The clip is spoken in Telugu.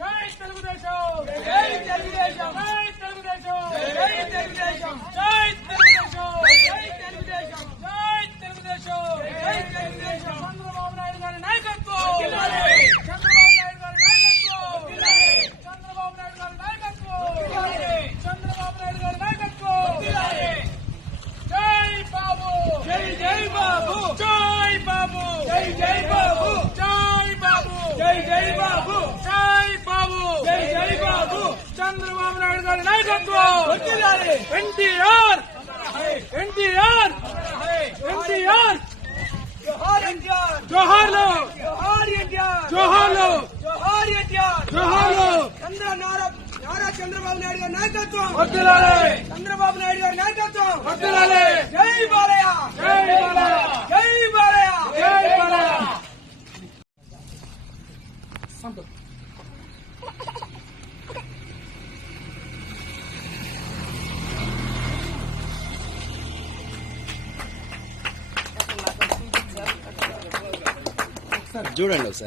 జై తెలుగుదేశం జై తెలుగుదేశం జై తెలుగుదేశం జై తెలుగుదేశం జై తెలుగుదేశం జై తెలుగుదేశం జై తెలుగుదేశం జై తెలుగుదేశం చంద్రబాబు నాయుడు గారి నాయకత్వం చంద్రబాబు నాయుడు గారి నాయకత్వం చంద్రబాబు నాయుడు గారి నాయకత్వం చంద్రబాబు నాయుడు గారి నాయకత్వం జై బాబు జై జై బాబు జై బాబు జై జై బాబు జై బాబు జై జై బాబు జై బాబు జై జై బాబు చంద్రబాబు నాయుడు గారి నాయకత్వం ఎన్టీఆర్ ఎన్టీఆర్ ఎన్టీఆర్ జోహార్లు జోహార్లు జోహార్లు నారా చంద్రబాబు నాయుడు గారి నాయకత్వం చంద్రబాబు నాయుడు గారి నాయకత్వం జై బాలయ్య జై బాలయ్య జై బాలయ్య జై బాలయ్య చూడండి ఒకసారి.